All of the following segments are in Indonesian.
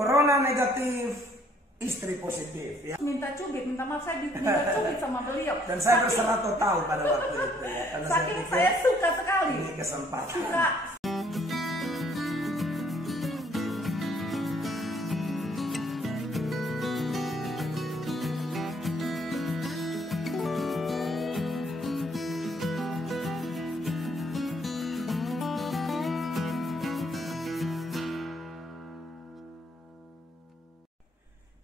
Corona negatif, istri positif ya. Minta cubit, minta maaf saya minta cubit sama beliau. Dan saya berserah tahu pada waktu itu ya. Karena saking saya suka sekali. Ini kesempatan. Suka.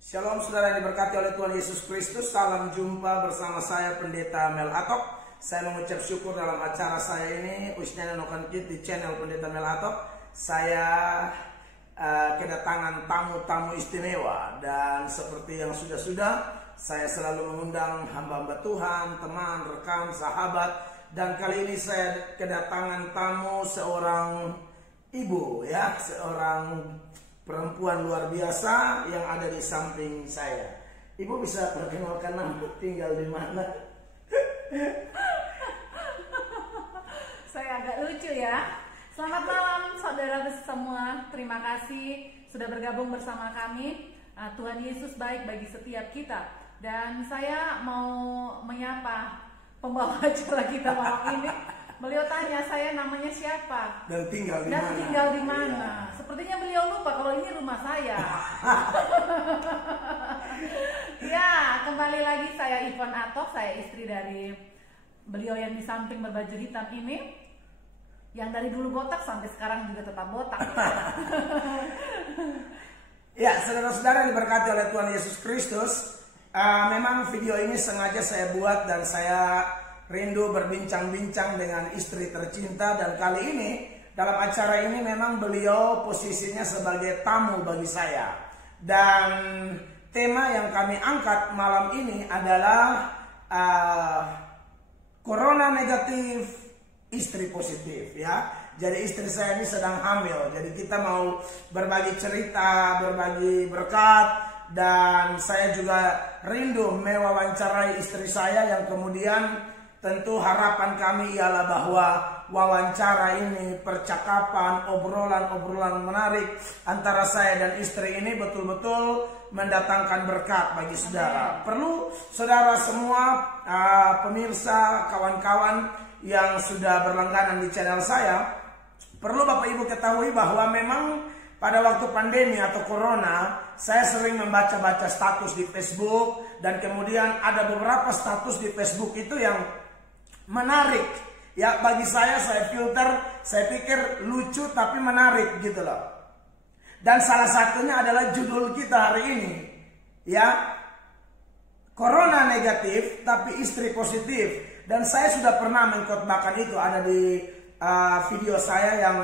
Shalom saudara yang diberkati oleh Tuhan Yesus Kristus. Salam jumpa bersama saya Pendeta Mel Atok. Saya mengucap syukur dalam acara saya ini Usnana Nokan Kid di channel Pendeta Mel Atok. Saya kedatangan tamu-tamu istimewa. Dan seperti yang sudah-sudah, saya selalu mengundang hamba-hamba Tuhan, teman, rekan, sahabat. Dan kali ini saya kedatangan tamu seorang ibu ya, seorang perempuan luar biasa yang ada di samping saya. Ibu bisa perkenalkan nama, tinggal di mana? Saya agak lucu ya. Selamat malam saudara semua. Terima kasih sudah bergabung bersama kami. Tuhan Yesus baik bagi setiap kita. Dan saya mau menyapa pembawa acara kita malam ini. Beliau tanya saya namanya siapa dan tinggal di dan mana. Tinggal di mana. Ya. Sepertinya beliau lupa kalau ini rumah saya. Ya, kembali lagi saya Ivon Atok, saya istri dari beliau yang di samping berbaju hitam ini, yang dari dulu botak sampai sekarang juga tetap botak. Ya, saudara-saudara yang diberkati oleh Tuhan Yesus Kristus, memang video ini sengaja saya buat dan saya rindu berbincang-bincang dengan istri tercinta. Dan kali ini dalam acara ini memang beliau posisinya sebagai tamu bagi saya. Dan tema yang kami angkat malam ini adalah Corona negatif, istri positif ya. Jadi istri saya ini sedang hamil. Jadi kita mau berbagi cerita, berbagi berkat. Dan saya juga rindu mewawancarai istri saya yang kemudian tentu harapan kami ialah bahwa wawancara ini, percakapan, obrolan-obrolan menarik antara saya dan istri ini betul-betul mendatangkan berkat bagi saudara. Perlu saudara semua, pemirsa, kawan-kawan yang sudah berlangganan di channel saya, perlu Bapak Ibu ketahui bahwa memang pada waktu pandemi atau corona, saya sering membaca-baca status di Facebook. Dan kemudian ada beberapa status di Facebook itu yang menarik ya, bagi saya filter, saya pikir lucu tapi menarik gitu loh. Dan salah satunya adalah judul kita hari ini ya, Corona negatif tapi istri positif. Dan saya sudah pernah mengkhotbahkan itu, ada di video saya yang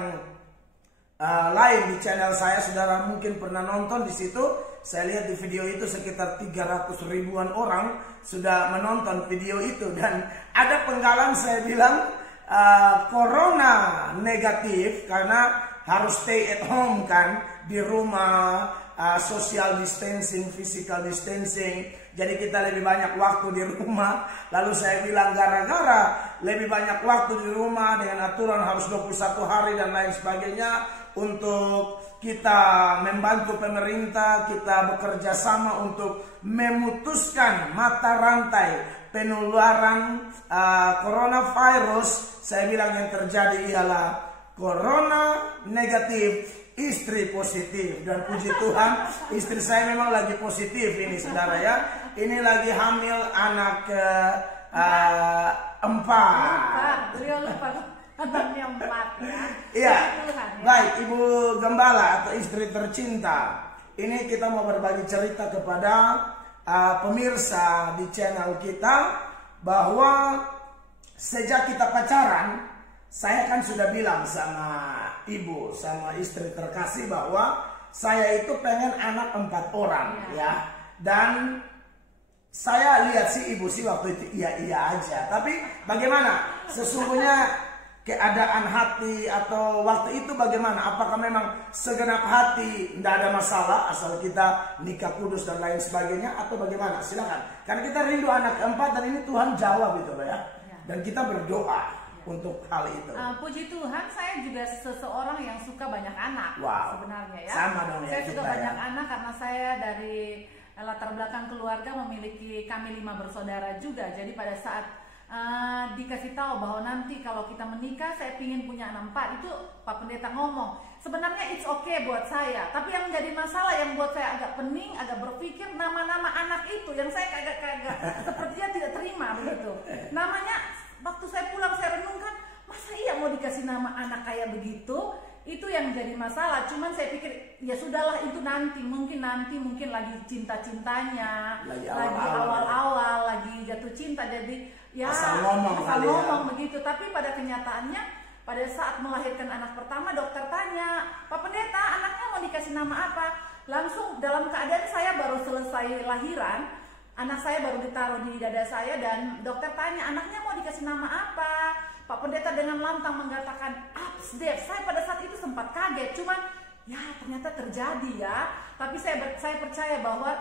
lain di channel saya. Saudara mungkin pernah nonton di situ. Saya lihat di video itu sekitar 300 ribuan orang sudah menonton video itu. Dan ada penggalan saya bilang Corona negatif karena harus stay at home kan, di rumah, social distancing, physical distancing. Jadi kita lebih banyak waktu di rumah. Lalu saya bilang gara-gara lebih banyak waktu di rumah dengan aturan harus 21 hari dan lain sebagainya, untuk kita membantu pemerintah, kita bekerja sama untuk memutuskan mata rantai penularan coronavirus. Saya bilang yang terjadi ialah Corona negatif, istri positif. Dan puji Tuhan, istri saya memang lagi positif ini saudara ya. Ini lagi hamil anak ke-4. Beliau lupa anaknya 4 ya. Iya. Baik, Ibu Gembala atau istri tercinta, ini kita mau berbagi cerita kepada pemirsa di channel kita bahwa sejak kita pacaran, saya kan sudah bilang sama ibu, sama istri terkasih bahwa saya itu pengen anak 4 orang ya. Dan saya lihat si ibu sih waktu itu iya aja. Tapi bagaimana sesungguhnya keadaan hati atau waktu itu bagaimana? Apakah memang segenap hati tidak ada masalah asal kita nikah kudus dan lain sebagainya, atau bagaimana? Silakan. Karena kita rindu anak 4 dan ini Tuhan jawab gitu Pak ya. Dan kita berdoa. untuk hal itu? Puji Tuhan, saya juga seseorang yang suka banyak anak. Wow. Sebenarnya ya. Sama dong ya. Saya suka banyak ya. anak karena saya dari latar belakang keluarga memiliki kami 5 bersaudara juga. Jadi pada saat dikasih tahu bahwa nanti kalau kita menikah saya ingin punya anak 4, itu Pak Pendeta ngomong sebenarnya it's okay buat saya, tapi yang menjadi masalah yang buat saya agak pening, agak berpikir nama-nama anak itu yang saya kagak sepertinya tidak terima begitu. Namanya waktu saya pulang saya renungkan, masa iya mau dikasih nama anak kayak begitu? Itu yang jadi masalah. Cuman saya pikir ya sudahlah, itu nanti mungkin lagi cinta-cintanya, lagi awal-awal, lagi jatuh cinta, jadi ya asal ngomong begitu. Tapi pada kenyataannya pada saat melahirkan anak pertama, dokter tanya, Pak Pendeta anaknya mau dikasih nama apa? Langsung dalam keadaan saya baru selesai lahiran, anak saya baru ditaruh di dada saya, dan dokter tanya anaknya mau dikasih nama apa? Pak Pendeta dengan lantang mengatakan Absdev. Saya pada saat itu sempat kaget, cuman ya ternyata terjadi ya. Tapi saya percaya bahwa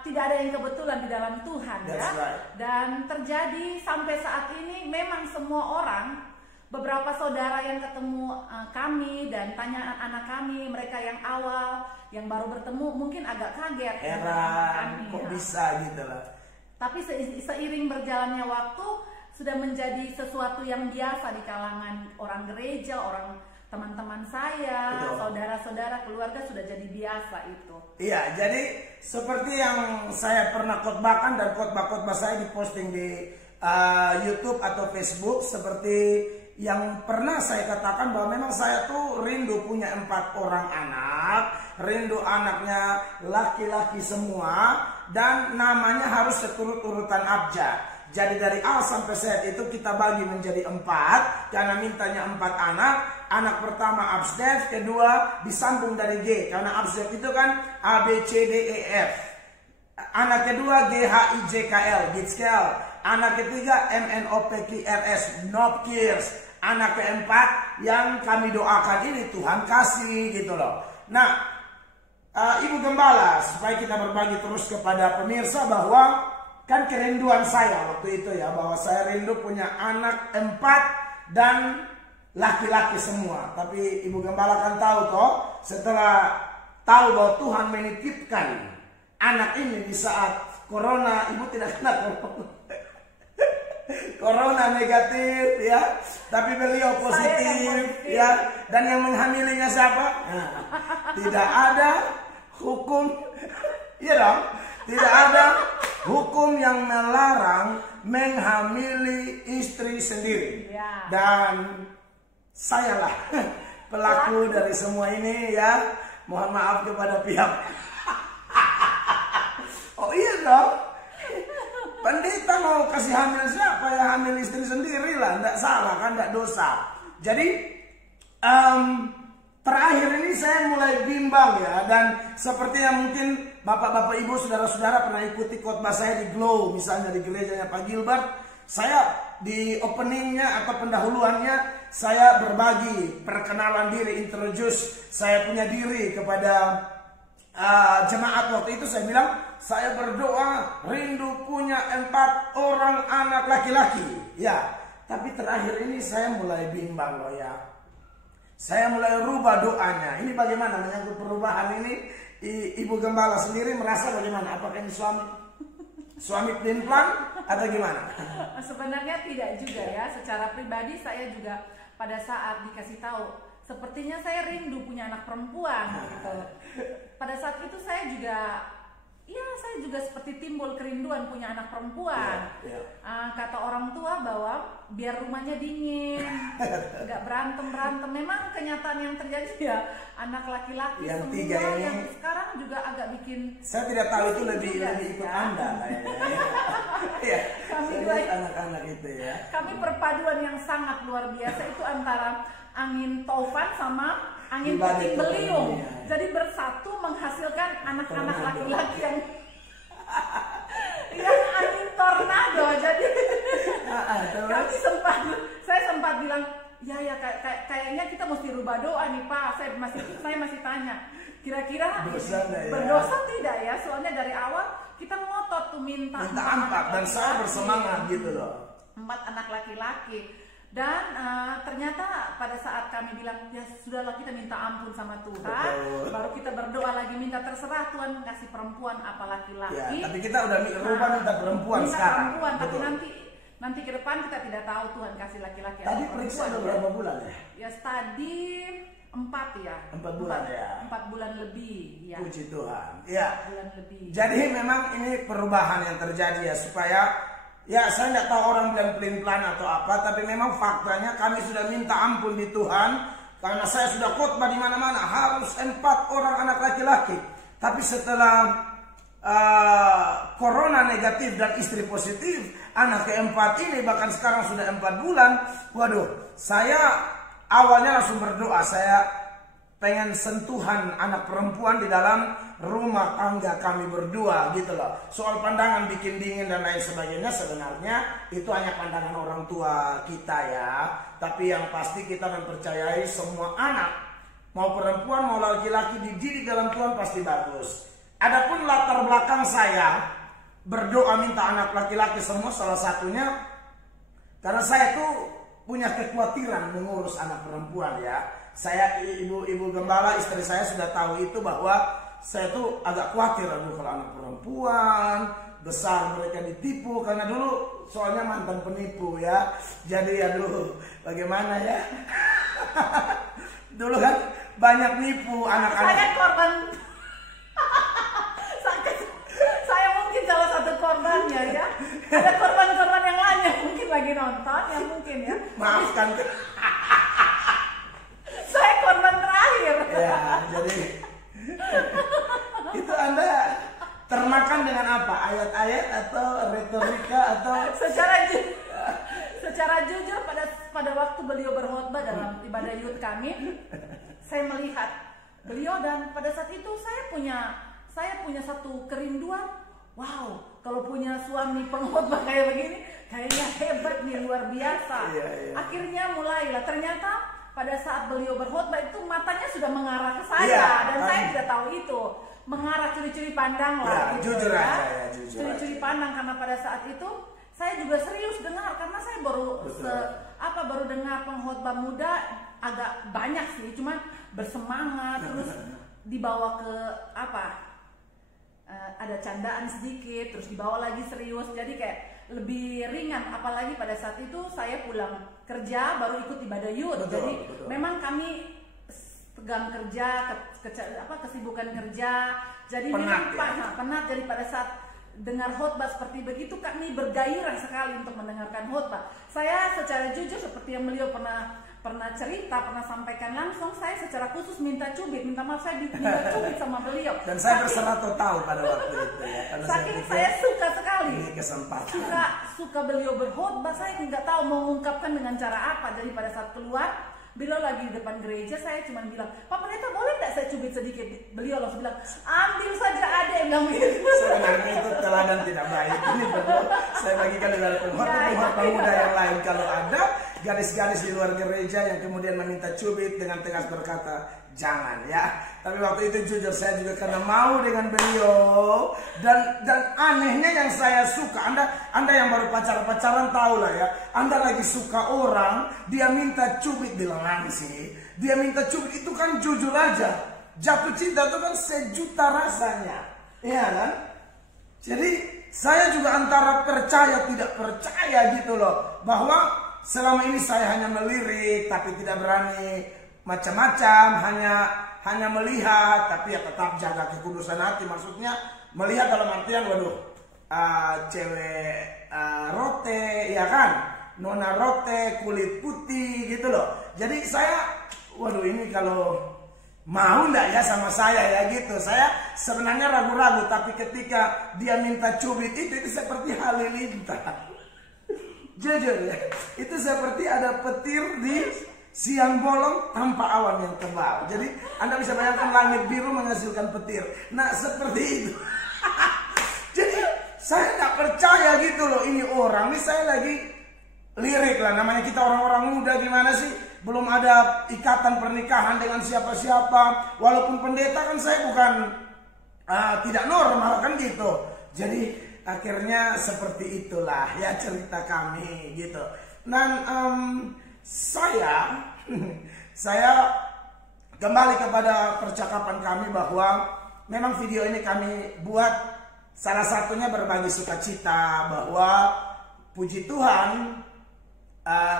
tidak ada yang kebetulan di dalam Tuhan. That's ya. Right. Dan terjadi sampai saat ini memang semua orang, beberapa saudara yang ketemu kami dan tanya anak kami, mereka yang awal, yang baru bertemu mungkin agak kaget. Heran, kok bisa gitu lah. Tapi seiring berjalannya waktu sudah menjadi sesuatu yang biasa di kalangan orang gereja, orang teman-teman saya, saudara-saudara, keluarga, sudah jadi biasa itu. Iya, jadi seperti yang saya pernah khotbahkan dan khotbah-khotbah saya diposting di YouTube atau Facebook, seperti yang pernah saya katakan bahwa memang saya tuh rindu punya 4 orang anak, rindu anaknya laki-laki semua, dan namanya harus seturut-turutan abjad. Jadi dari A sampai Z itu kita bagi menjadi 4, karena mintanya 4 anak. Anak pertama Absdev, kedua disambung dari G, karena Absdev itu kan A, B, C, D, E, F. Anak kedua G, H, I, J, K, L, Gitskel. Anak ketiga M, N, O, P, Q, R, S, Nopkirs. Anak keempat yang kami doakan ini Tuhan kasih gitu loh. Nah, Ibu Gembala, supaya kita berbagi terus kepada pemirsa bahwa kan kerinduan saya waktu itu ya, bahwa saya rindu punya anak 4 dan laki-laki semua. Tapi Ibu Gembala kan tahu toh, setelah tahu bahwa Tuhan menitipkan anak ini di saat corona, Ibu tidak kena corona negatif ya, tapi beliau positif ya. Dan yang menghamilinya siapa? Nah, tidak ada hukum, iya dong. Tidak ada hukum yang melarang menghamili istri sendiri. Ya. Dan sayalah pelaku dari semua ini ya. Mohon maaf kepada pihak. Oh iya dong. Pendeta mau kasih hamil siapa? Ya hamil istri sendiri lah. Tidak salah kan, tidak dosa. Jadi terakhir ini saya mulai bimbang ya. Dan seperti yang mungkin Bapak-bapak, Ibu, saudara-saudara pernah ikuti khotbah saya di Glow, misalnya di gerejanya Pak Gilbert. Saya di openingnya atau pendahuluannya saya berbagi perkenalan diri, introduce saya punya diri kepada jemaat. Waktu itu saya bilang saya berdoa rindu punya 4 orang anak laki-laki. Ya, tapi terakhir ini saya mulai bimbang loh ya. Saya mulai rubah doanya. Ini bagaimana menyangkut perubahan ini? Ibu Gembala sendiri merasa bagaimana? Apakah ini suami pelin-pelan atau gimana? Sebenarnya tidak juga ya. Secara pribadi saya juga pada saat dikasih tahu, sepertinya saya rindu punya anak perempuan gitu. Pada saat itu saya juga seperti timbul kerinduan punya anak perempuan. Kata orang tua bahwa biar rumahnya dingin, nggak berantem. Memang kenyataan yang terjadi ya, anak laki-laki yang semua 3 ini, yang sekarang juga agak bikin. Saya tidak tahu itu lebih ikut Anda lah ya. Kami lihat anak-anak itu ya. Kami perpaduan yang sangat luar biasa itu antara angin taufan sama angin puting beliung. Jadi bersatu menghasilkan anak-anak laki-laki yang angin tornado. Jadi saya sempat bilang, ya kayaknya kita mesti rubah doa nih Pak. Saya masih tanya, kira-kira berdosa tidak ya? Soalnya dari awal kita ngotot tuh minta 4 dan saya bersemangat gitu loh. 4 anak laki-laki. Dan ternyata pada saat kami bilang ya sudahlah kita minta ampun sama Tuhan, baru kita berdoa lagi minta terserah Tuhan kasih perempuan apa laki-laki. Ya, tapi kita udah rubah minta perempuan sekarang. Perempuan, tapi nanti ke depan kita tidak tahu Tuhan kasih laki-laki. Tadi periksa udah berapa bulan ya? Ya tadi 4 ya. 4 bulan ya. 4 bulan lebih. Ya. Puji Tuhan. Ya. 4 bulan lebih. Jadi memang ini perubahan yang terjadi ya supaya ya saya tidak tahu orang bilang pelin-pelan atau apa, tapi memang faktanya kami sudah minta ampun di Tuhan karena saya sudah khotbah di mana-mana harus 4 orang anak laki-laki. Tapi setelah corona negatif dan istri positif, anak keempat ini bahkan sekarang sudah 4 bulan. Waduh, saya awalnya langsung berdoa, saya pengen sentuhan anak perempuan di dalam rumah tangga kami berdua gitu loh. Soal pandangan bikin dingin dan lain sebagainya sebenarnya itu hanya pandangan orang tua kita ya. Tapi yang pasti kita mempercayai semua anak, mau perempuan mau laki-laki dididik dalam Tuhan pasti bagus. Adapun latar belakang saya berdoa minta anak laki-laki semua, salah satunya karena saya tuh punya kekhawatiran mengurus anak perempuan ya. Saya ibu gembala istri saya sudah tahu itu bahwa saya tuh agak khawatir kalau anak perempuan besar mereka ditipu karena dulu soalnya mantan penipu ya. Jadi bagaimana ya? Dulu kan banyak nipu anak-anak. Saya korban. Saya mungkin salah satu korbannya ya. Ada korban-korban yang lain yang mungkin lagi nonton, yang mungkin ya. Maafkan. Saya korban terakhir. Ya, jadi itu Anda termakan dengan apa? Ayat-ayat atau retorika atau secara jujur pada waktu beliau berkhotbah dalam ibadah youth kami, saya melihat beliau dan pada saat itu saya punya satu kerinduan. Wow, kalau punya suami pengkhotbah kayak begini, kayaknya hebat nih, luar biasa. Akhirnya mulailah, ternyata pada saat beliau berkhotbah itu matanya sudah mengarah ke saya dan saya tidak tahu itu. Mengarah curi-curi pandang lah gitu jujur ya. Aja, Curi-curi pandang karena pada saat itu saya juga serius dengar karena saya baru dengar pengkhotbah muda agak banyak sih, cuman bersemangat terus dibawa ke ada candaan sedikit terus dibawa lagi serius, jadi kayak lebih ringan. Apalagi pada saat itu saya pulang kerja baru ikut ibadah youth, jadi memang kami tegang kerja, kesibukan kerja, jadi penat. Jadi pada saat dengar khotbah seperti begitu kami bergairah sekali untuk mendengarkan khotbah. Saya secara jujur seperti yang beliau pernah cerita, pernah sampaikan langsung, saya secara khusus minta maaf saya minta cubit sama beliau. Dan saya berseratus tahun pada waktu itu ya. Saking saya suka sekali. Ini kesempatan. Suka beliau berkhotbah, saya nggak tahu mau mengungkapkan dengan cara apa. Jadi pada saat keluar, beliau lagi di depan gereja, saya cuma bilang, Pak Pendeta boleh nggak saya cubit sedikit? Beliau langsung bilang, ambil saja adek, bilang gitu. Sebenarnya itu teladan tidak baik. Ini perlu saya bagikan dengan pengkhotbah muda yang lain. Kalau ada gadis-gadis di luar gereja yang kemudian meminta cubit dengan tegas berkata, jangan ya. Tapi waktu itu jujur saya juga karena mau dengan beliau dan anehnya yang saya suka, Anda yang baru pacaran tahu lah ya. Anda lagi suka orang, dia minta cubit di lengan sih. Dia minta cubit itu kan jujur aja. Jatuh cinta itu kan sejuta rasanya. Iya kan? Jadi saya juga antara percaya tidak percaya gitu loh, bahwa selama ini saya hanya melirik tapi tidak berani macam-macam, hanya melihat tapi ya tetap jaga kekudusan hati. Maksudnya melihat dalam artian cewek rote ya kan, nona rote kulit putih gitu loh. Jadi saya ini kalau mau ndak ya sama saya ya gitu. Saya sebenarnya ragu-ragu, tapi ketika dia minta cubit itu seperti halilintar. Jujur ya, itu seperti ada petir di siang bolong tanpa awan yang tebal. Jadi Anda bisa bayangkan langit biru menghasilkan petir. Nah seperti itu. Jadi saya nggak percaya gitu loh, ini orang ini saya lagi lirik lah, namanya kita orang-orang muda gimana sih, belum ada ikatan pernikahan dengan siapa-siapa. Walaupun pendeta kan saya bukan tidak normal kan gitu. Jadi akhirnya seperti itulah ya cerita kami gitu. Dan saya saya kembali kepada percakapan kami bahwa memang video ini kami buat salah satunya berbagi sukacita bahwa puji Tuhan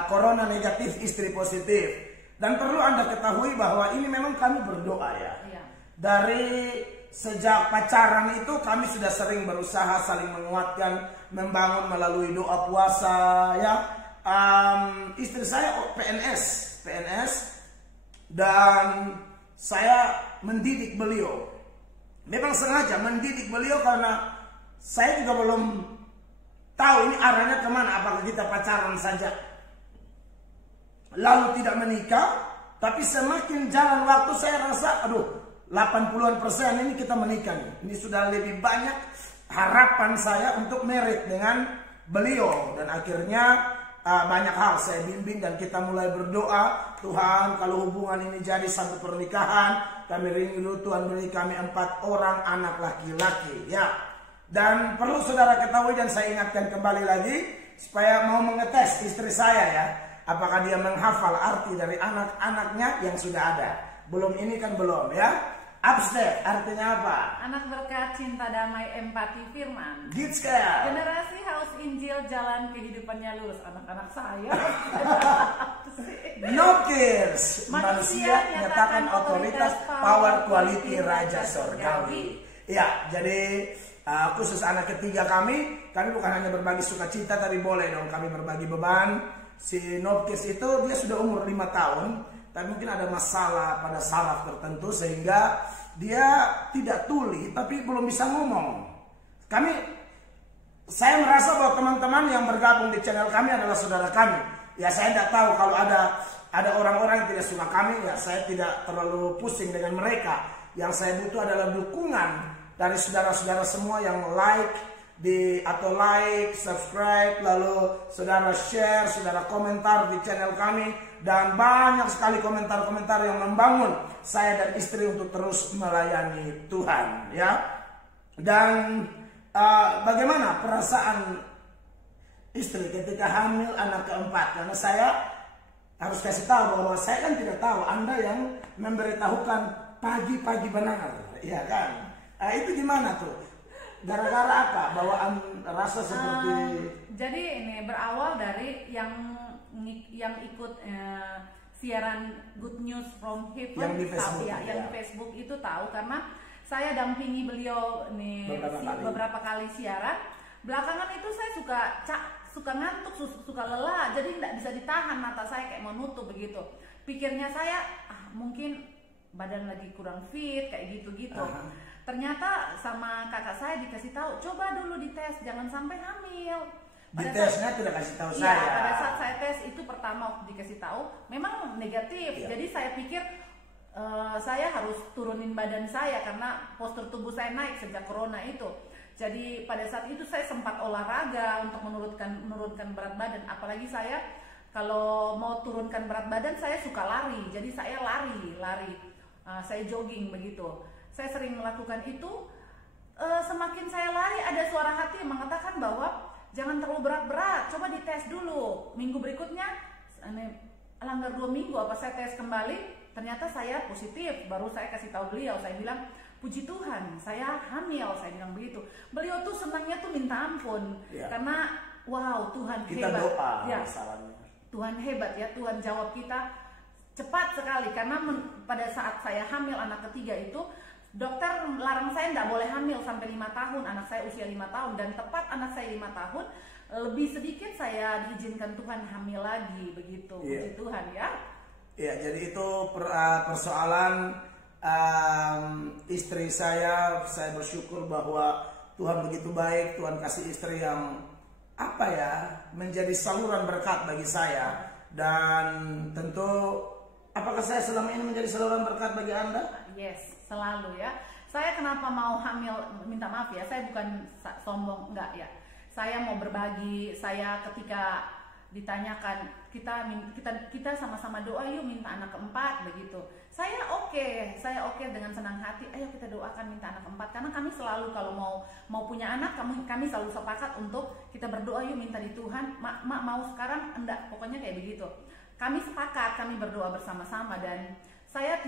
corona negatif, istri positif. Dan perlu Anda ketahui bahwa ini memang kami berdoa ya. Dari sejak pacaran itu kami sudah sering berusaha saling menguatkan, membangun melalui doa puasa ya. Istri saya PNS dan saya mendidik beliau. Memang sengaja mendidik beliau karena saya juga belum tahu ini arahnya kemana. Apakah kita pacaran saja lalu tidak menikah, tapi semakin jalan waktu saya rasa 80% ini kita menikah nih. Ini sudah lebih banyak harapan saya untuk merit dengan beliau. Dan akhirnya banyak hal saya bimbing dan kita mulai berdoa, Tuhan kalau hubungan ini jadi satu pernikahan, kami rindu Tuhan beri kami 4 orang anak laki-laki ya. Dan perlu saudara ketahui dan saya ingatkan kembali lagi supaya mau mengetes istri saya ya, apakah dia menghafal arti dari anak-anaknya yang sudah ada. Belum ini kan belum ya. Upstep artinya apa? Anak berkat, cinta, damai, empati, firman. Gitska. Generasi haus Injil, jalan kehidupannya lurus. Anak-anak saya. Nopkins. Manusia nyatakan otoritas, power, quality, raja sorgawi. Ya, jadi khusus anak ketiga kami bukan hanya berbagi sukacita, tapi boleh dong kami berbagi beban. Si Nopkins itu dia sudah umur 5 tahun. Tapi mungkin ada masalah pada saraf tertentu sehingga dia tidak tuli tapi belum bisa ngomong. Saya merasa bahwa teman-teman yang bergabung di channel kami adalah saudara kami. Ya saya tidak tahu kalau ada orang-orang yang tidak suka kami, ya saya tidak terlalu pusing dengan mereka. Yang saya butuh adalah dukungan dari saudara-saudara semua yang like, subscribe, lalu saudara share, saudara komentar di channel kami. Dan banyak sekali komentar-komentar yang membangun saya dan istri untuk terus melayani Tuhan ya. Dan bagaimana perasaan istri ketika hamil anak keempat? Karena saya harus kasih tahu bahwa saya kan tidak tahu Anda yang memberitahukan pagi-pagi benar, ya kan? Itu gimana tuh? Gara-gara apa? Bawaan rasa seperti jadi ini berawal dari yang ikut siaran Good News from Heaven yang di Facebook, yang di Facebook itu tahu karena saya dampingi beliau nih beberapa kali siaran. Belakangan itu saya suka ngantuk, suka lelah, jadi tidak bisa ditahan, mata saya kayak mau nutup begitu. Pikirnya saya mungkin badan lagi kurang fit kayak gitu-gitu. Ternyata sama kakak saya dikasih tahu, coba dulu dites, jangan sampai hamil. Tesnya tidak kasih tahu saya. Iya, pada saat saya tes itu pertama dikasih tahu memang negatif. Iya. Jadi saya pikir saya harus turunin badan saya karena postur tubuh saya naik sejak corona itu. Jadi pada saat itu saya sempat olahraga untuk menurunkan berat badan. Apalagi saya kalau mau turunkan berat badan saya suka lari. Jadi saya lari, saya jogging begitu. Saya sering melakukan itu. Semakin saya lari ada suara hati yang mengatakan bahwa jangan terlalu berat-berat, coba dites dulu. Minggu berikutnya, langgar 2 minggu apa saya tes kembali, ternyata saya positif. Baru saya kasih tahu beliau, saya bilang, puji Tuhan, saya hamil, saya bilang begitu. Beliau tuh senangnya tuh minta ampun, karena wow Tuhan kita hebat. Doa, ya, Tuhan hebat ya, Tuhan jawab kita cepat sekali. Karena pada saat saya hamil anak ketiga itu, dokter larang saya tidak boleh hamil sampai 5 tahun, anak saya usia 5 tahun. Dan tepat anak saya 5 tahun, lebih sedikit saya diizinkan Tuhan hamil lagi, begitu. Puji Tuhan ya. Iya, jadi itu persoalan istri saya bersyukur bahwa Tuhan begitu baik, Tuhan kasih istri yang menjadi saluran berkat bagi saya. Dan tentu, apakah saya selama ini menjadi saluran berkat bagi Anda? Yes. Selalu ya. Saya kenapa mau hamil, minta maaf ya, saya bukan sombong, enggak ya. Saya mau berbagi. Saya ketika ditanyakan kita sama-sama doa yuk minta anak keempat begitu. Saya oke dengan senang hati. Ayo kita doakan minta anak keempat karena kami selalu kalau mau punya anak kami selalu sepakat untuk kita berdoa yuk minta di Tuhan. Mak mau sekarang enggak, pokoknya kayak begitu. kami sepakat, kami berdoa bersama-sama, dan saya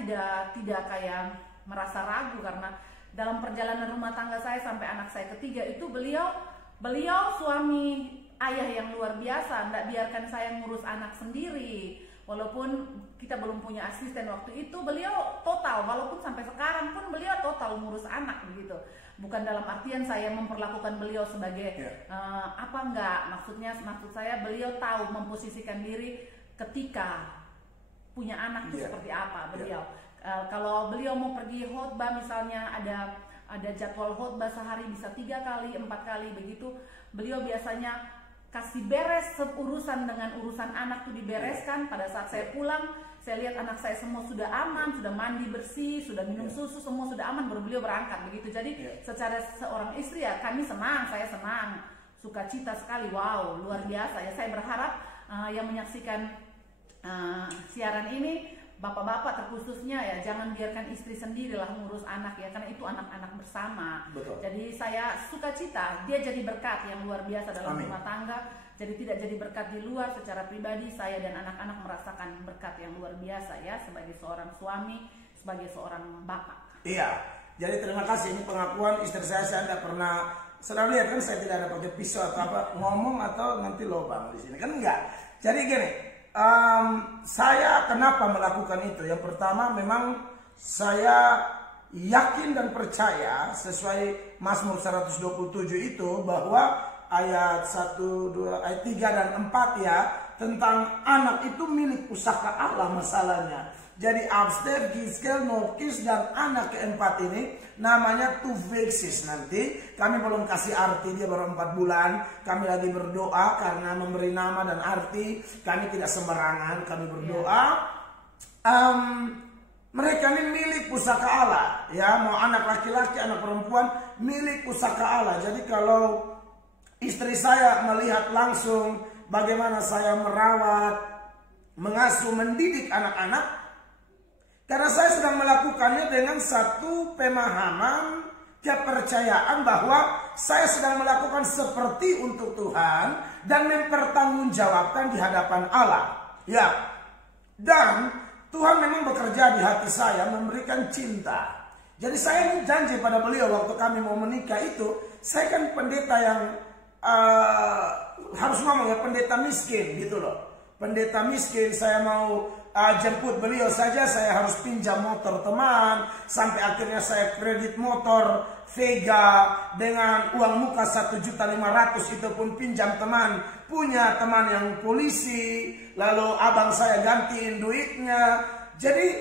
tidak kayak merasa ragu karena dalam perjalanan rumah tangga saya sampai anak saya ketiga itu beliau suami ayah yang luar biasa, tidak biarkan saya ngurus anak sendiri. Walaupun kita belum punya asisten waktu itu, beliau total, walaupun sampai sekarang pun beliau total ngurus anak begitu. Bukan dalam artian saya memperlakukan beliau sebagai maksud saya beliau tahu memposisikan diri ketika punya anak itu seperti apa beliau. Kalau beliau mau pergi khotbah misalnya ada jadwal khotbah sehari bisa 3 kali 4 kali begitu, beliau biasanya kasih beres urusan dengan urusan anak tuh dibereskan. Pada saat saya pulang, saya lihat anak saya semua sudah aman, sudah mandi bersih, sudah minum susu, semua sudah aman, baru beliau berangkat begitu. Jadi secara seorang istri ya kami senang, saya senang, sukacita sekali. Wow, luar biasa ya. Saya berharap yang menyaksikan siaran ini, bapak-bapak terkhususnya ya, jangan biarkan istri sendirilah ngurus anak ya, karena itu anak-anak bersama. Betul. Jadi saya sukacita dia jadi berkat yang luar biasa dalam rumah tangga. Jadi tidak jadi berkat di luar, secara pribadi saya dan anak-anak merasakan berkat yang luar biasa ya, sebagai seorang suami, sebagai seorang bapak. Iya, jadi terima kasih, ini pengakuan istri saya tidak pernah, sedang lihat kan saya tidak ada pakai pisau atau apa ngomong atau nanti lobang di sini kan enggak. Jadi gini, saya kenapa melakukan itu? Yang pertama memang saya yakin dan percaya sesuai Mazmur 127 itu bahwa ayat 1, 2, ayat 3 dan 4 ya, tentang anak itu milik pusaka Allah masalahnya. Jadi Abster, Giskel, Nokis dan anak keempat ini namanya Tuvexis. Nanti kami belum kasih arti, dia baru 4 bulan. Kami lagi berdoa karena memberi nama dan arti. Kami tidak sembarangan, kami berdoa. Mereka ini milik pusaka Allah, ya, mau anak laki-laki, anak perempuan, milik pusaka Allah. Jadi kalau istri saya melihat langsung bagaimana saya merawat, mengasuh, mendidik anak-anak, karena saya sedang melakukannya dengan satu pemahaman, kepercayaan bahwa saya sedang melakukan seperti untuk Tuhan dan mempertanggungjawabkan di hadapan Allah. Ya, dan Tuhan memang bekerja di hati saya memberikan cinta. Jadi saya janji pada beliau waktu kami mau menikah itu, saya kan pendeta yang harus ngomong ya, pendeta miskin gitu loh. Pendeta miskin, saya mau jemput beliau saja, saya harus pinjam motor teman. Sampai akhirnya saya kredit motor Vega dengan uang muka 1.500.000, itu pun pinjam teman. Punya teman yang polisi, lalu abang saya gantiin duitnya. Jadi,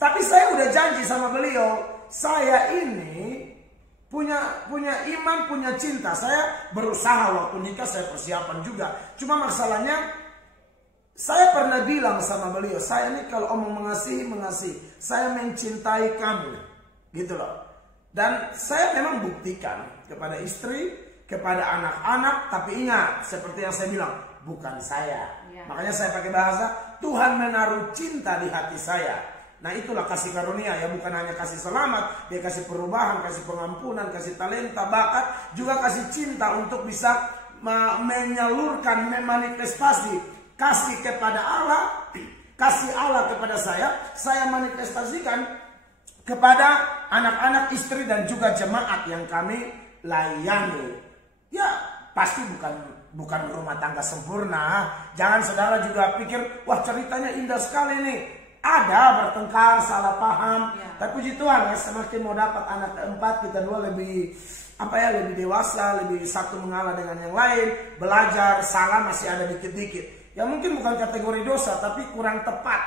tapi saya udah janji sama beliau, saya ini punya iman, punya cinta. Saya berusaha waktu nikah, saya persiapan juga. Cuma masalahnya, saya pernah bilang sama beliau, saya ini kalau omong mengasihi, saya mencintai kamu, gitu loh. Dan saya memang buktikan kepada istri, kepada anak-anak, tapi ingat, seperti yang saya bilang, bukan saya. Makanya saya pakai bahasa, Tuhan menaruh cinta di hati saya. Nah itulah kasih karunia ya, bukan hanya kasih selamat, dia kasih perubahan, kasih pengampunan, kasih talenta, bakat, juga kasih cinta untuk bisa menyalurkan, memanifestasi kasih kepada Allah, kasih Allah kepada saya manifestasikan kepada anak-anak, istri dan juga jemaat yang kami layani. Ya pasti bukan rumah tangga sempurna. Jangan saudara juga pikir, wah ceritanya indah sekali nih. Ada bertengkar, salah paham. Tapi puji Tuhan ya, semakin mau dapat anak keempat, kita dua lebih lebih dewasa, lebih satu mengalah dengan yang lain, belajar, salah masih ada dikit-dikit. Ya mungkin bukan kategori dosa, tapi kurang tepat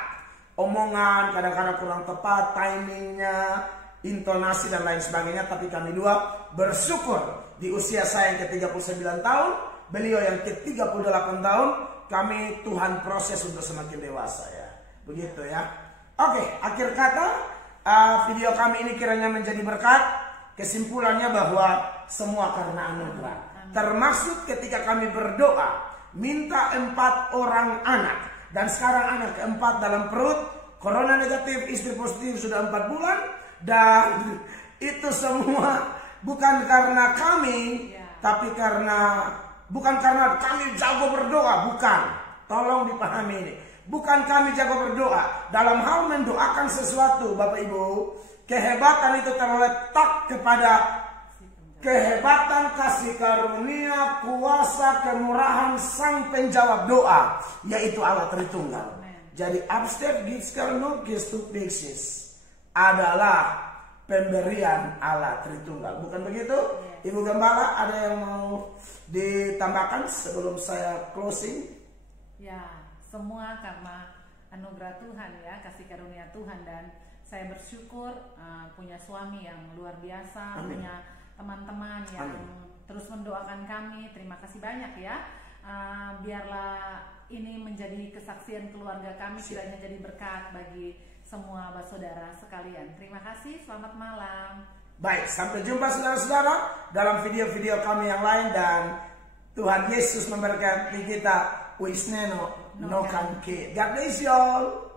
omongan, kadang-kadang kurang tepat timingnya, intonasi dan lain sebagainya. Tapi kami dua bersyukur di usia saya yang ke-39 tahun, beliau yang ke-38 tahun, kami Tuhan proses untuk semakin dewasa ya. Begitu ya. Oke, akhir kata video kami ini kiranya menjadi berkat. Kesimpulannya bahwa semua karena anugerah. Termasuk ketika kami berdoa minta 4 orang anak, dan sekarang anak keempat dalam perut, corona negatif, istri positif sudah 4 bulan, dan itu semua bukan karena kami, tapi bukan karena kami jago berdoa, bukan. Tolong dipahami ini. Bukan kami jago berdoa. Dalam hal mendoakan sesuatu, Bapak Ibu, kehebatan itu terletak kepada kehebatan, kasih karunia, kuasa, kemurahan Sang Penjawab doa, yaitu Allah Tritunggal. Jadi upstairs gives no gives to basis adalah pemberian Allah Tritunggal. Bukan begitu? Ibu Gembala, ada yang mau ditambahkan sebelum saya closing? Ya, semua karena anugerah Tuhan ya, kasih karunia Tuhan, dan saya bersyukur punya suami yang luar biasa, Amin. punya teman-teman yang terus mendoakan kami. Terima kasih banyak ya. Biarlah ini menjadi kesaksian keluarga kami, kiranya jadi berkat bagi semua saudara sekalian. Terima kasih, selamat malam. Baik, sampai jumpa saudara-saudara dalam video-video kami yang lain, dan Tuhan Yesus memberkati kita. Wisneno no kan ke. God bless you all.